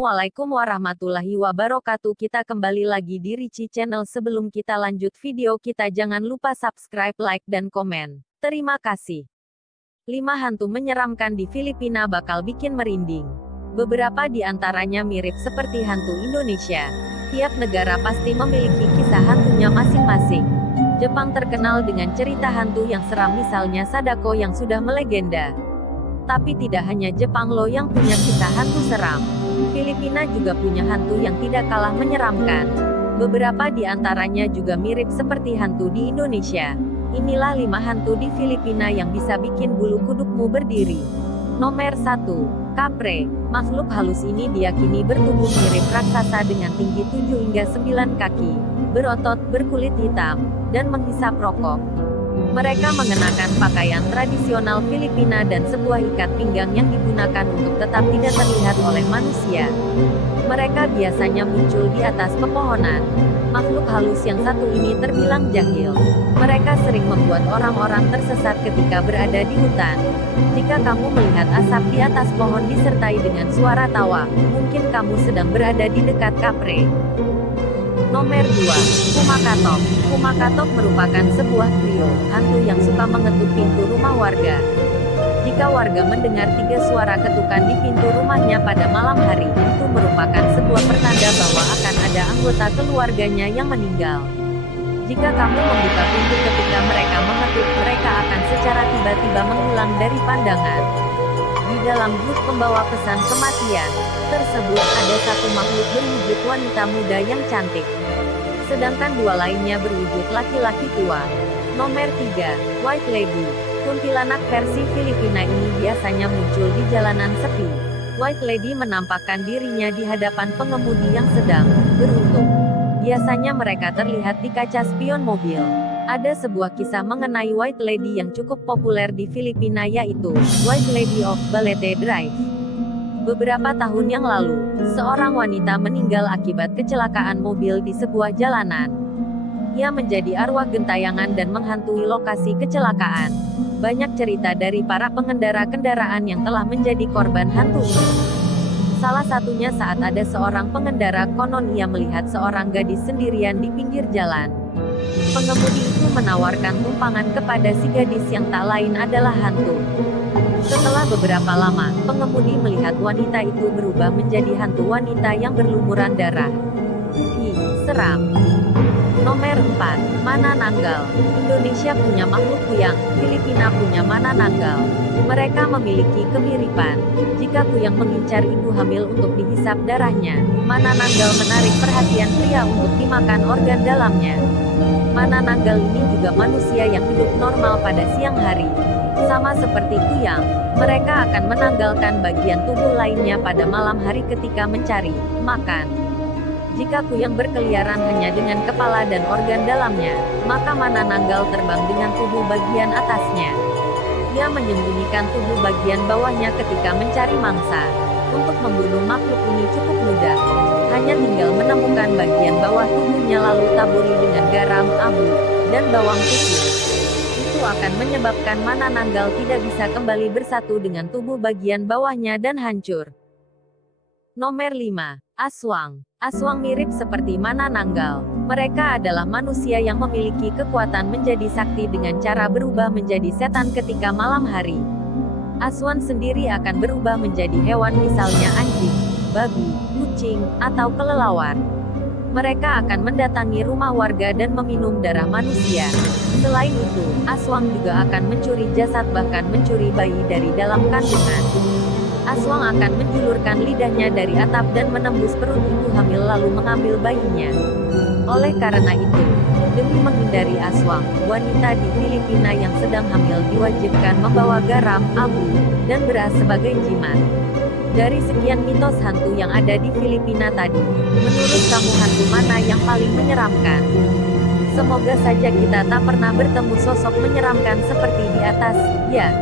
Assalamualaikum warahmatullahi wabarakatuh. Kita kembali lagi di Ricci Channel. Sebelum kita lanjut video kita, jangan lupa subscribe, like, dan komen. Terima kasih. 5 hantu menyeramkan di Filipina bakal bikin merinding. Beberapa di antaranya mirip seperti hantu Indonesia. Tiap negara pasti memiliki kisah hantunya masing-masing. Jepang terkenal dengan cerita hantu yang seram, misalnya Sadako yang sudah melegenda. Tapi tidak hanya Jepang loh yang punya kisah hantu seram. Filipina juga punya hantu yang tidak kalah menyeramkan. Beberapa di antaranya juga mirip seperti hantu di Indonesia. Inilah 5 hantu di Filipina yang bisa bikin bulu kudukmu berdiri. Nomor 1. Kapre. Makhluk halus ini diyakini bertubuh mirip raksasa dengan tinggi 7 hingga 9 kaki, berotot, berkulit hitam, dan menghisap rokok. Mereka mengenakan pakaian tradisional Filipina dan sebuah ikat pinggang yang digunakan untuk tetap tidak terlihat oleh manusia. Mereka biasanya muncul di atas pepohonan. Makhluk halus yang satu ini terbilang jahil. Mereka sering membuat orang-orang tersesat ketika berada di hutan. Jika kamu melihat asap di atas pohon disertai dengan suara tawa, mungkin kamu sedang berada di dekat kapre. Nomor 2. Kumakatok. Kumakatok merupakan sebuah trio hantu yang suka mengetuk pintu rumah warga. Jika warga mendengar 3 suara ketukan di pintu rumahnya pada malam hari, itu merupakan sebuah pertanda bahwa akan ada anggota keluarganya yang meninggal. Jika kamu membuka pintu ketika mereka mengetuk, mereka akan secara tiba-tiba menghilang dari pandangan. Di dalam grup pembawa pesan kematian tersebut ada satu makhluk berwujud wanita muda yang cantik. Sedangkan 2 lainnya berwujud laki-laki tua. Nomor 3. White Lady. Kuntilanak versi Filipina ini biasanya muncul di jalanan sepi. White Lady menampakkan dirinya di hadapan pengemudi yang sedang beruntung. Biasanya mereka terlihat di kaca spion mobil. Ada sebuah kisah mengenai White Lady yang cukup populer di Filipina, yaitu White Lady of Balete Drive. Beberapa tahun yang lalu, seorang wanita meninggal akibat kecelakaan mobil di sebuah jalanan. Ia menjadi arwah gentayangan dan menghantui lokasi kecelakaan. Banyak cerita dari para pengendara kendaraan yang telah menjadi korban hantu ini. Salah satunya saat ada seorang pengendara, konon ia melihat seorang gadis sendirian di pinggir jalan. Pengemudi itu menawarkan tumpangan kepada si gadis yang tak lain adalah hantu. Setelah beberapa lama, pengemudi melihat wanita itu berubah menjadi hantu wanita yang berlumuran darah. Seram. Nomor 4. Mana Nanggal. Indonesia punya makhluk kuyang, Filipina punya mana Nanggal. Mereka memiliki kemiripan. Jika kuyang mengincar ibu hamil untuk dihisap darahnya, mana Nanggal menarik perhatian pria untuk dimakan organ dalamnya. Mana Nanggal ini juga manusia yang hidup normal pada siang hari. Sama seperti kuyang, mereka akan menanggalkan bagian tubuh lainnya pada malam hari ketika mencari makan. Jika kuyang berkeliaran hanya dengan kepala dan organ dalamnya, maka mana Nanggal terbang dengan tubuh bagian atasnya. Ia menyembunyikan tubuh bagian bawahnya ketika mencari mangsa. Untuk membunuh makhluk ini cukup mudah. Hanya tinggal menemukan bagian bawah tubuhnya lalu taburi dengan garam, abu, dan bawang putih. Itu akan menyebabkan mana Nanggal tidak bisa kembali bersatu dengan tubuh bagian bawahnya dan hancur. Nomor 5. Aswang. Aswang mirip seperti mana Nanggal. Mereka adalah manusia yang memiliki kekuatan menjadi sakti dengan cara berubah menjadi setan ketika malam hari. Aswan sendiri akan berubah menjadi hewan, misalnya anjing, babi, kucing, atau kelelawar. Mereka akan mendatangi rumah warga dan meminum darah manusia. Selain itu, aswang juga akan mencuri jasad, bahkan mencuri bayi dari dalam kandungan. Aswang akan menjulurkan lidahnya dari atap dan menembus perut ibu hamil lalu mengambil bayinya. Oleh karena itu, demi menghindari aswang, wanita di Filipina yang sedang hamil diwajibkan membawa garam, abu, dan beras sebagai jimat. Dari sekian mitos hantu yang ada di Filipina tadi, menurut kamu hantu mana yang paling menyeramkan? Semoga saja kita tak pernah bertemu sosok menyeramkan seperti di atas, ya.